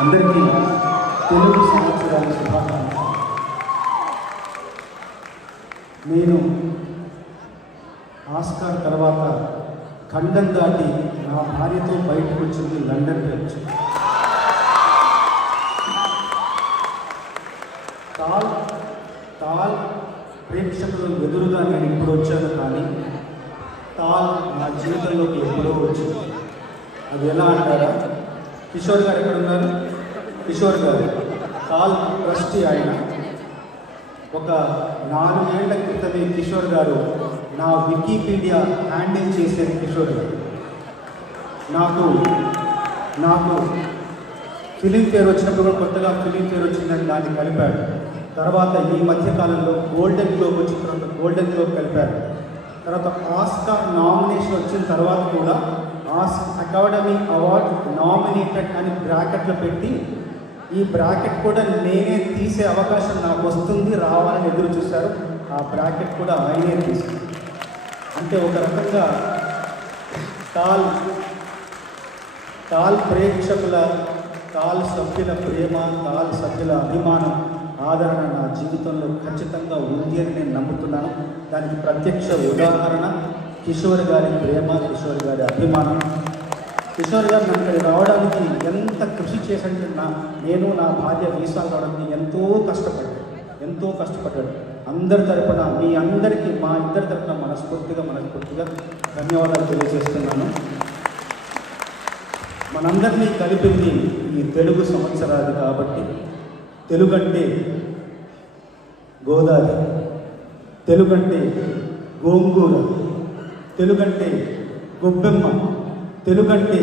అందరికీ తెలుగు సంవత్సరాల శుభాకాంక్షలు. నేను ఆస్కార్ తర్వాత ఖండం దాటి నా భార్యతో బయటకు వచ్చింది లండన్కి వచ్చి. తాల్ ప్రేక్షకులు ఎదురుగా నేను ఇప్పుడు వచ్చాను, కానీ తాల్ నా జీవితంలోకి ఎప్పుడో వచ్చింది. అది ఎలా అంటారా? కిషోర్ గారు ఎక్కడ ఉన్నారు? కిషోర్ గారు తాల్ ట్రస్టీ. ఆయన ఒక 4 ఏళ్ల క్రితమే కిషోర్ గారు నా వికీపీడియా హ్యాండిల్ చేసే కిషోర్ గారు నాకు ఫిలింఫేర్ వచ్చినప్పుడు కూడా కొత్తగా ఫిలింఫేర్ వచ్చిందని దాన్ని కలిపాడు. తర్వాత ఈ మధ్యకాలంలో గోల్డెన్ గ్లోబ్ వచ్చిన తర్వాత గోల్డెన్ గ్లోబ్ కలిపారు. తర్వాత ఆస్కార్ నామినేషన్ వచ్చిన తర్వాత కూడా అకాడమీ అవార్డ్ నామినేటెడ్ అని బ్రాకెట్లో పెట్టి, ఈ బ్రాకెట్ కూడా నేనే తీసే అవకాశం నాకు వస్తుంది రావాలని ఎదురు చూశారు. ఆ బ్రాకెట్ కూడా ఆయనే తీశారు. అంటే ఒక రకంగా తాల్ ప్రేక్షకుల, తాల్ సభ్యుల ప్రేమ, తాల్ సభ్యుల అభిమానం, ఆదరణ నా జీవితంలో ఖచ్చితంగా ఉంది అని నేను నమ్ముతున్నాను. దానికి ప్రత్యక్ష ఉదాహరణ కిషోర్ గారి ప్రేమ, కిషోర్ గారి అభిమానం. కిషోర్ గారు నన్ను ఇక్కడ రావడానికి ఎంత కృషి చేశాడంటే, నేను నా భార్య వీసాలు రావడానికి ఎంతో కష్టపడ్డాడు. అందరి తరపున, మీ అందరికీ, మా ఇద్దరి తరపున మనస్ఫూర్తిగా ధన్యవాదాలు తెలియజేస్తున్నాను. మనందరినీ కలిపింది ఈ తెలుగు సంవత్సరాది కాబట్టి, తెలుగంటే గోదావరి, తెలుగంటే గోంగూర, తెలుగంటే గొబ్బెమ్మ, తెలుగంటే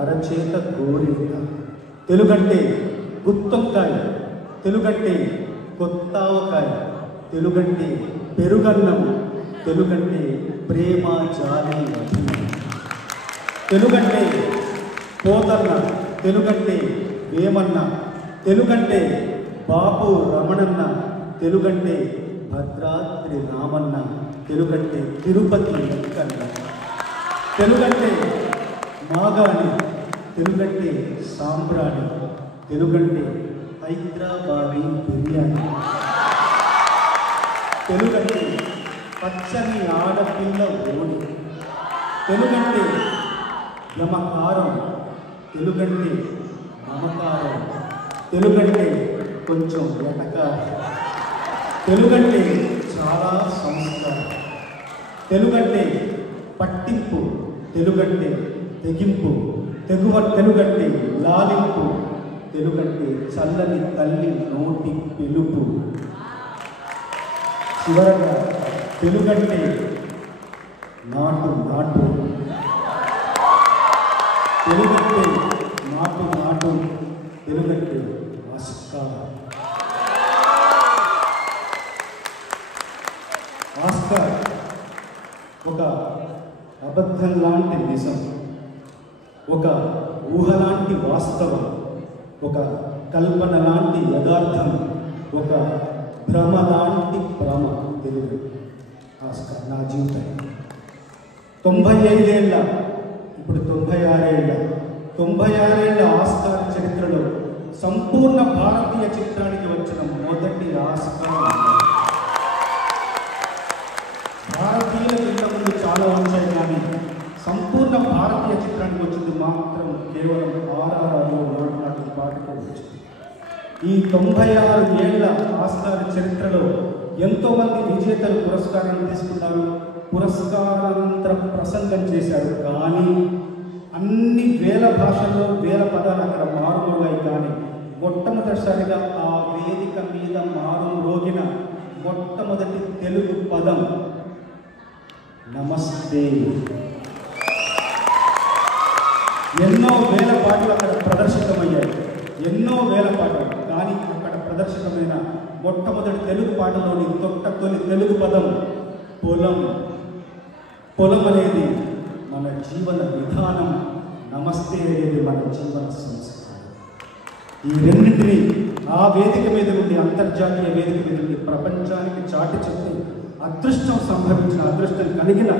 అరచేత గోరింట, తెలుగంటే గుత్తొక్కాయ, తెలుగంటే కొత్తావకాయ, తెలుగంటే పెరుగన్నం, తెలుగంటే ప్రేమ జాలి అభిమానం, తెలుగంటే పోతన్న, తెలుగంటే వేమన్న, తెలుగంటే బాపు రమణన్న, తెలుగంటే భద్రాద్రి రామన్న, తెలుగంటే తిరుపతి వెంకన్న, తెలుగంటే మాగాణి, తెలుగంటే సాంబ్రాణి, తెలుగంటే హైదరాబాదీ బిర్యానీ, తెలుగంటే పచ్చని ఆడపిల్ల ఓడి, తెలుగంటే యమకారం, తెలుగంటే మమకారం, తెలుగంటే కొంచెం వెనకారం, తెలుగంటే చాలా సంస్కారం, తెలుగంటే పట్టింపు, తెలుగంటే తెగింపు, తెలుగంటే లాలింపు, తెలుగంటే చల్లని తల్లి నోటి పిలుపు, చివరగా తెలుగంటే నాటు, తెలుగంటే నాటు, తెలుగంటే ఆస్కార్. ఆస్కార్ ఒక అబద్ధం లాంటి నిజం, ఒక ఊహ లాంటి వాస్తవం, ఒక కల్పన లాంటి యథార్థం, ఒక భ్రమ లాంటి భ్రమ. తెలుగు ఆస్కార్ నా జీవితం 95 ఏళ్ళ, ఇప్పుడు 96 ఏళ్ళ ఆస్కార్ చరిత్రలో సంపూర్ణ భారతీయ చిత్రానికి వచ్చిన మొదటి ఆస్కార్. భారతీయులకు ఇంతకుముందు చాలా వచ్చాయి, కానీ సంపూర్ణ భారతీయ చిత్రానికి వచ్చింది మాత్రం కేవలం ఆర్ఆర్ఆర్లో మాట్లాడిన పాటకు వచ్చింది. ఈ 96 ఏళ్ల ఆస్కార్ చరిత్రలో ఎంతోమంది విజేతలు పురస్కారాన్ని తీసుకున్నారు, పురస్కారానంతర ప్రసంగం చేశారు. కానీ అన్ని వేల భాషల్లో వేల పదాలు అక్కడ మారుమోగాయి. కానీ మొట్టమొదటిసారిగా ఆ వేదిక మీద మారుమ్రోగిన మొట్టమొదటి తెలుగు పదం నమస్తే. ఎన్నో వేల పాటలు అక్కడ ప్రదర్శితమయ్యాయి, ఎన్నో వేల పాటలు. కానీ అక్కడ ప్రదర్శితమైన మొట్టమొదటి తెలుగు పాటలోని తొలి తెలుగు పదం పొలం. పొలం అనేది మన జీవన విధానం, నమస్తే అనేది మన జీవన సంస్కారం. ఈ రెండింటినీ ఆ వేదిక మీద నుండి, అంతర్జాతీయ వేదిక మీద నుండి ప్రపంచానికి చాటి చెప్పి అదృష్టం కలిగిన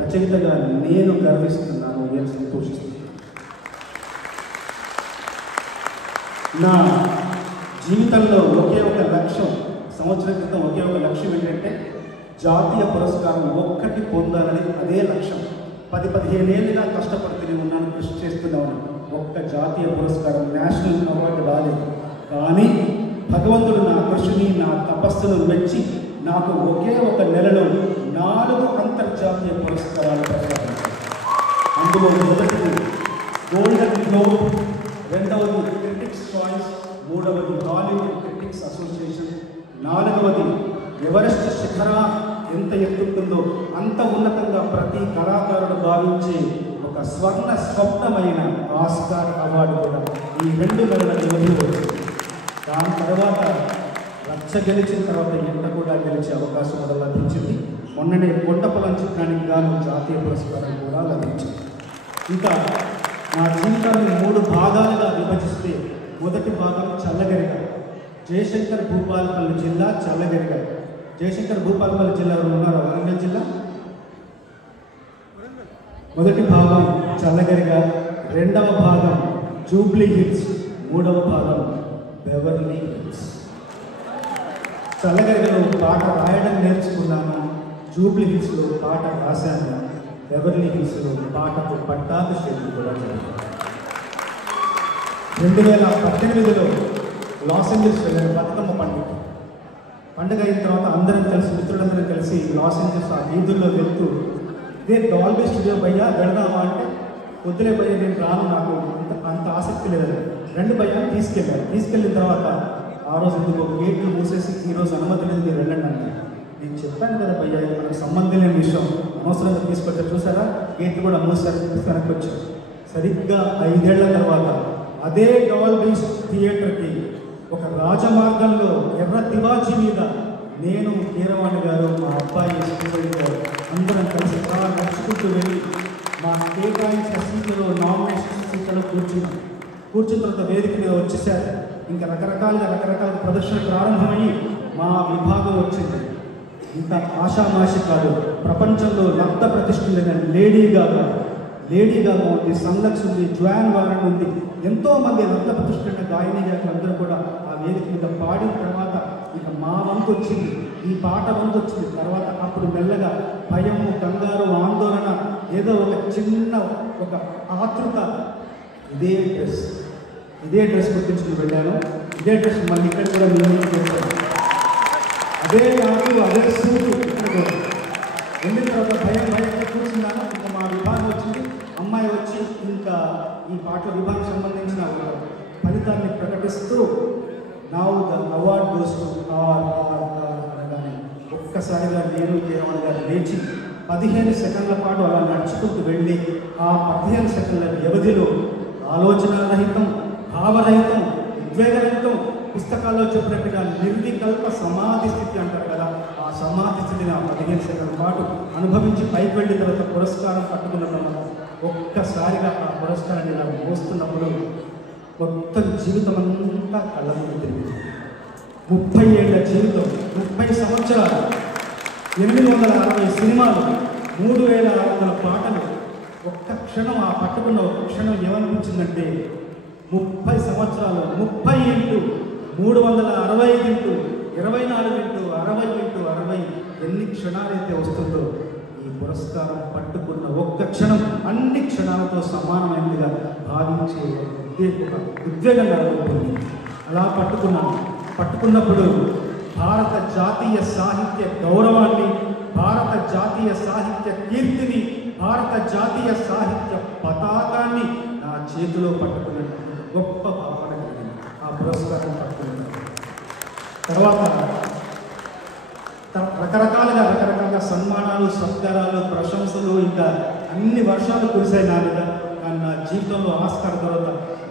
రచయితగా నేను గర్విస్తున్నాను, నేను సంతోషిస్తున్నాను. నా జీవితంలో ఒకే ఒక లక్ష్యం, సంవత్సరం క్రితం ఒకే ఒక లక్ష్యం ఏంటంటే జాతీయ పురస్కారం ఒక్కటి పొందాలని. అదే లక్ష్యం. 10-15 ఏళ్ళుగా కష్టపడుతూనే ఉన్నాను, కృషి చేస్తున్నాను. ఒక్క జాతీయ పురస్కారం, నేషనల్ అవార్డు రాలేదు. కానీ భగవంతుడు నా కృషిని, నా తపస్సును మెచ్చి నాకు ఒకే ఒక నెలలో 4 అంతర్జాతీయ పురస్కారాలు ప్రకటించారు. అందులో మొదటిది గోల్డెన్ గ్లోబ్, రెండవది క్రిటిక్స్ చాయిస్, మూడవది Hollywood critics association, 4వది Everest Shikhara ఎంత ఎత్తుంటుందో అంత ఉన్నతంగా ప్రతి కళాకారుడు భావించే ఒక స్వప్నమైన ఆస్కార్ అవార్డు కూడా ఈ 2 నెలల వ్యవధిలో వచ్చింది. దాని తర్వాత రచ్చ గెలిచిన తర్వాత ఎంట కూడా గెలిచే అవకాశం కూడా లభించింది. మొన్ననే కొండపొలం చిత్రానికి గాను జాతీయ పురస్కారం కూడా లభించింది. ఇంకా నా జీవితాన్ని 3 భాగాలుగా విభజిస్తే మొదటి భాగం చల్లగరిగ, జయశంకర్ భూపాలపల్లి జిల్లా చల్లగరిగ. జయశంకర్ భూపాలపల్లి జిల్లాలో ఉన్నారు, వరంగల్ జిల్లా. మొదటి భాగం చల్లగరిగ, రెండవ భాగం జూబ్లీ హిల్స్, మూడవ భాగం బెవర్లీ హిల్స్. చల్లగరిగలో పాట రాయడం నేర్చుకున్నాను, జూబ్లీ హిల్స్లో పాట రాశాను, బెవర్లీ హిల్స్లో పాటకు పట్టాభిషేకం కూడా జరిగింది. 2018లో లాస్ ఏంజల్స్ వెళ్ళాను బతుకమ్మ పండుగ అయిన తర్వాత అందరం కలిసి, మిత్రులందరం కలిసి లాస్ ఏంజల్స్ ఆ వీధుల్లో వెళ్తూ ఇదే డాల్బీ స్టూడియో భయ్యా వెళదామా అంటే వద్దులే భయ్యా నేను రాను, నాకు అంత ఆసక్తి లేదు. 2 భయ్యా తీసుకెళ్ళిన తర్వాత ఆ రోజు ఎందుకు గేట్లు మూసేసి ఈరోజు అనుమతి లేదు, మీరు వెళ్ళండి అన్నారు. నేను చెప్పాను కదా భయ్యా, మనకు సంబంధం లేని విషయం, అనవసరంగా తీసుకొచ్చారు. చూసారా గేట్లు కూడా మూసారు, వెనక్కి వచ్చారు. సరిగ్గా 5 ఏళ్ల తర్వాత అదే డాల్బీ థియేటర్కి ఒక రాజమార్గంలో ఎర్ర తివాచి మీద నేను, కీరవాణి గారు, మా అబ్బాయి స్టూడెంట్ గారు అందరం కలిసి చాలా నడుచుకుంటూ వెళ్ళి మా కేటాయించిన సీట్లలో, నామినేషన్ సీట్లలో కూర్చున్న తర్వాత వేదిక మీద వచ్చేసారు. ఇంకా రకరకాల ప్రదర్శన ప్రారంభమయ్యి మా విభాగం వచ్చింది. ఇంత ఆషామాషి కాదు, ప్రపంచంలో రక్త ప్రతిష్ఠులైన లేడీ గాగా ఉంది, సంలక్షణ ఉంది, జ్వాన్ వారన్ ఉంది, ఎంతోమంది రక్త ప్రతిష్ఠులైన గాయని గాయకులు అందరూ కూడా ఆ వేదిక మీద పాడిన తర్వాత ఇక మా వంతు వచ్చింది, ఈ పాట వంతు వచ్చింది. తర్వాత అప్పుడు మెల్లగా భయము, కంగారు, ఆందోళన, ఏదో ఒక చిన్న ఒక ఆతృత. ఇదే డ్రెస్ గుర్తించుకుని వెళ్ళాను. ఇదే డ్రెస్ మళ్ళీ ఇక్కడ కూడా మేము చేశాను. అదే నాకు అదే సూటు వెళ్ళిన తర్వాత భయంగా కూర్చున్నాను. ఇంకా మా విభాగం వచ్చింది, అమ్మాయి వచ్చి ఇంకా ఈ పాటల విభాగం సంబంధించిన ఫలితాన్ని ప్రకటిస్తూ now the award goes to అనగానే ఒక్కసారిగా నేను కీరవాణి గారు లేచి 15 సెకండ్ల పాటు అలా నడుచుకుంటూ వెళ్ళి ఆ 15 సెకండ్ల వ్యవధిలో ఆలోచనారహితం, భావరహితం, ఉద్వేగరహితం, పుస్తకాల్లో చెప్పినట్టుగా నిర్వికల్ప సమాధి స్థితి అంటారు కదా, ఆ సమాధి స్థితిని ఆ 15 సెకండ్ల పాటు అనుభవించి పైకి వెళ్ళిన తర్వాత పురస్కారం పట్టుకున్న తర్వాత ఒక్కసారిగా ఆ పురస్కారాన్ని ఇలా మోస్తున్నప్పుడు మొత్తం జీవితం అంతా కళ్ళ ముందు తిరిగింది. 30 ఏళ్ల జీవితం, 30 సంవత్సరాలు, 860 సినిమాలు, 3600 పాటలు. ఒక్క క్షణం ఆ పట్టుకున్న ఒక్క క్షణం ఏమనిపించిందంటే 30 సంవత్సరాలు, 30 ఇంటూ 365 ఇంటూ 24 ఇంటూ 60 ఇంటూ 60 ఎన్ని క్షణాలైతే వస్తుందో ఈ పురస్కారం పట్టుకున్న ఒక్క క్షణం అన్ని క్షణాలతో సమానమైనదిగా భావించే ఉద్వేగం కలుగుతుంది. అలా పట్టుకున్నప్పుడు భారత జాతీయ సాహిత్య గౌరవాన్ని, భారత జాతీయ సాహిత్య కీర్తిని, భారత జాతీయ సాహిత్య పతాకాన్ని నా చేతిలో పట్టుకున్న గొప్ప భావన కలిగింది. ఆ పురస్కారం పట్టుకున్నాను. తర్వాత రకరకాల సన్మానాలు, సత్కారాలు, ప్రశంసలు, ఇంకా అన్ని వర్షాలు కురిసాయి నా మీద. కానీ నా జీవితంలో ఆస్కార్ తర్వాత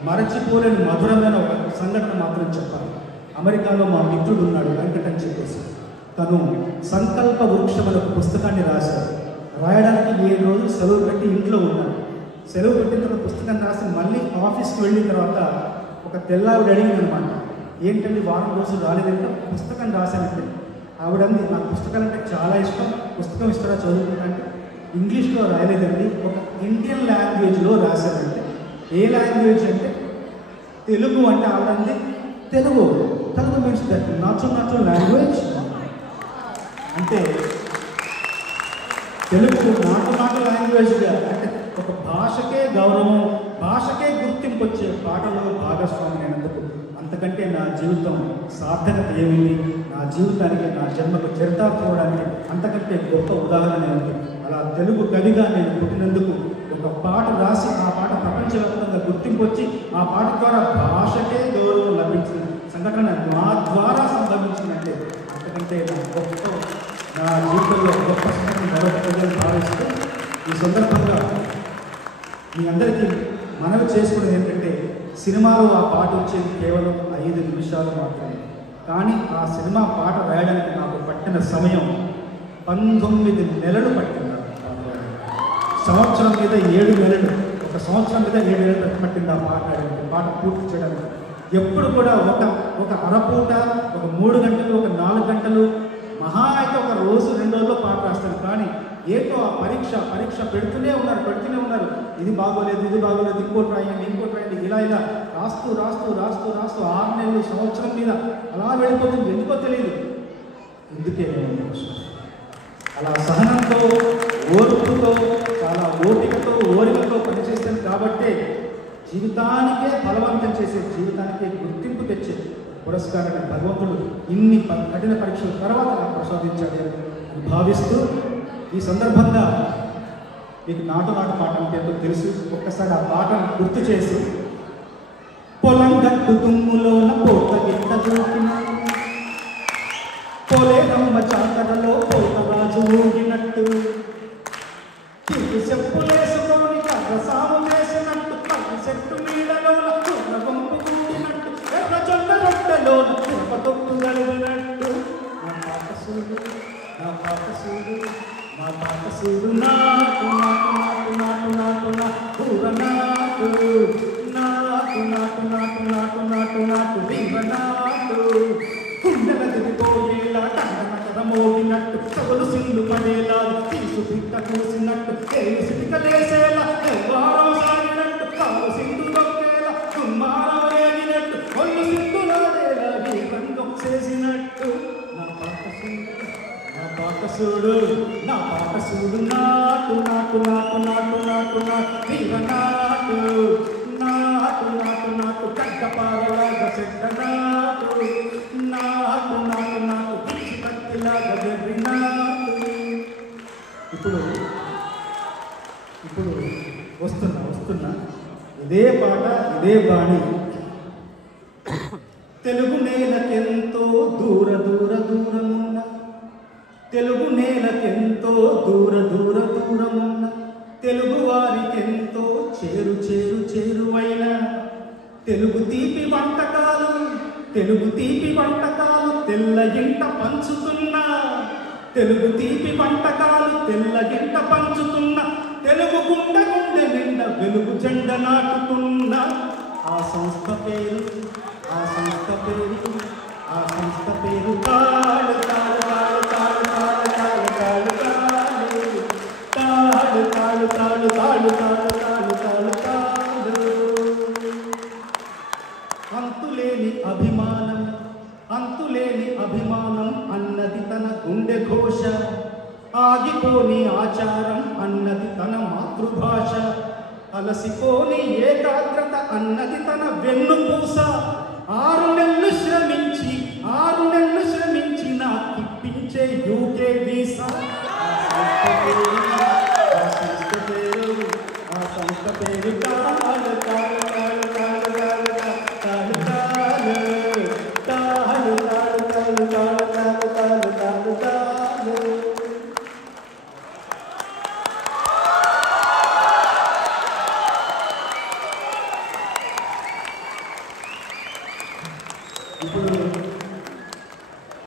మరచిపోలేని మధురమైన ఒక సంఘటన మాత్రం చెప్పాలి. అమెరికాలో మా మిత్రుడు ఉన్నాడు, వెంకట్ అని చెప్పేసి. తను సంకల్ప వృక్షం అనే ఒక పుస్తకాన్ని రాశాడు. రాయడానికి 7 రోజులు సెలవు పెట్టి ఇంట్లో ఉన్నాడు. సెలవు పెట్టిన తర్వాత పుస్తకం రాసి మళ్ళీ ఆఫీస్కి వెళ్ళిన తర్వాత ఒక తెల్లావిడ అడిగింది అనమాట, ఏంటంటే వారం రోజులు రాలేదంటే పుస్తకం రాశానంటే. ఆవిడంది, నాకు పుస్తకాలు అంటే చాలా ఇష్టం, పుస్తకం ఇస్తారా చదువుకుంటే. ఇంగ్లీష్లో రాయలేదండి, ఒక ఇండియన్ లాంగ్వేజ్లో రాశానంటే. ఏ లాంగ్వేజ్ అంటే తెలుగు అంటే. ఆవిడంది Telugu means that natural language అంటే తెలుగు నాటు లాంగ్వేజ్గా, అంటే ఒక భాషకే గౌరవం, భాషకే గుర్తింపు వచ్చే పాటలో భాగస్వామి అయినందుకు అంతకంటే నా జీవితం సార్థకత ఏమిటి, నా జీవితానికి, నా జన్మకు చరితార్థమవడానికి అంతకంటే గొప్ప ఉదాహరణ ఉంది. అలా తెలుగు కవిగా నేను పుట్టినందుకు, ఒక పాట రాసి ఆ పాట ప్రపంచవ్యాప్తంగా గుర్తింపు వచ్చి ఆ పాట ద్వారా భాషకే గౌరవం లభించిన సంఘటన నా ద్వారా సంభవించిందంటే అంతకంటే నా జీవితంలో గొప్ప సంఘటన మరొకటి భావిస్తూ ఈ సందర్భంగా మీ అందరికీ మనవి చేసుకునేది ఏంటంటే, సినిమాలో ఆ పాట వచ్చేది కేవలం 5 నిమిషాలు మాత్రమే. కానీ ఆ సినిమా పాట రాయడానికి నాకు పట్టిన సమయం 19 నెలలు పట్టింది. సంవత్సరం మీద 7 నెలలు, ఒక సంవత్సరం మీద 7 నెలలు పట్టింది ఆ పాట రాయడానికి, పాట పూర్తి చేయడానికి. ఎప్పుడు కూడా ఒక అరపూట, ఒక 3 గంటలు, ఒక 4 గంటలు, మహా అయితే ఒక రోజు 2 రోజుల్లో పాట రాస్తాను. కానీ ఏంటో ఆ పరీక్ష పెడుతూనే ఉన్నారు. ఇది బాగోలేదు, ఇంకోటి రాయండి, ఇలా రాస్తూ 6 నెలలు, సంవత్సరం మీద అలా వెళ్ళిపోతుంది. ఎందుకో తెలియదు. ఎందుకే అలా సహనంతో, ఓర్పుతో, చాలా ఓపికతో, ఓరికతో పనిచేస్తాను. కాబట్టే జీవితానికే బలవంతం చేసే, జీవితానికే గుర్తింపు తెచ్చే పురస్కారాన్ని భగవంతుడు ఇన్ని కఠిన పరీక్షల తర్వాత నాకు ప్రసాదించాడు అని భావిస్తూ, ఈ సందర్భంగా మీకు నాటు పాట అంటే ఎంతో తెలుసు. ఒక్కసారి ఆ పాటను గుర్తు చేసి, పొలం గట్టు తుమ్ములోన పోత గిట్ట చూపిన, పొలేదమ్మ చాకడలో పోతరాజు ఊగినట్టు, తిరిగి చెప్పులేసుకొని కర్రసాము చేసినట్టు, పల్లి చెట్టు నీడలోన చున్న గొంపు కూడినట్టు, ఎర్ర జొన్న రొట్టెలోన చుప్ప తొక్కు కలిగినట్టు, నా పాట చూడు నాటు కుండల తిరిగిపోయేలా టంగ మోగినట్టు, సగలు సిల్లు పడేలా తీసు పిట్ట కూసినట్టు, ఏలు సిటికలేసేలా వారం సాగినట్టు, కాలు సింధు దొక్కేలా కుమ్మారం వేగినట్టు, ఒళ్ళు సింధులాడేలా రంగం చేసినట్టు, నా పాట చూడు నాటు గడ్డపారలాగా చెట్ట నాటు పిచ్చి కత్తిలాగా వెర్రి నాటు. ఇప్పుడు వస్తున్నా ఇదే పాట, ఇదే బాణి. తెలుగు నేలకెంతో దూరమున్న, తెలుగు నేలకెంతో దూరమున్న, తెలుగు వారికెంతో చేరువైన తెలుగు తీపి వంటకాలు తెల్ల ఇంట పంచుతున్నా, తెలుగు తీపి వంటకాలు తెల్ల ఇంట పంచుతున్నా, తెలుగు గుండె నిండా వెలుగు జెండ నాటుతున్న ఆ సంస్థ పేరు తాడు తాడు తాడు తాడు తాడు తాడు తాడు తాడు తాడు తాడు తాడు తాడు తాడు తాడు తాడు. అంతులేని అభిమానం అన్నది తన గుండె ఘోష, ఆగిపోని ఆచారం అన్నది తన మాతృభాష, అలసిపోని ఏకాగ్రత అన్నది తన వెన్నుపూస. 6 నెలలు శ్రమించి యూకే వీసా ఆ సంస్థ పేరు తాలు తాలు తాలు తాలు తాలు తాలు తాలు తాలు తాలు తాలు తాలు తాలు తాలు తాలు. ఇప్పుడు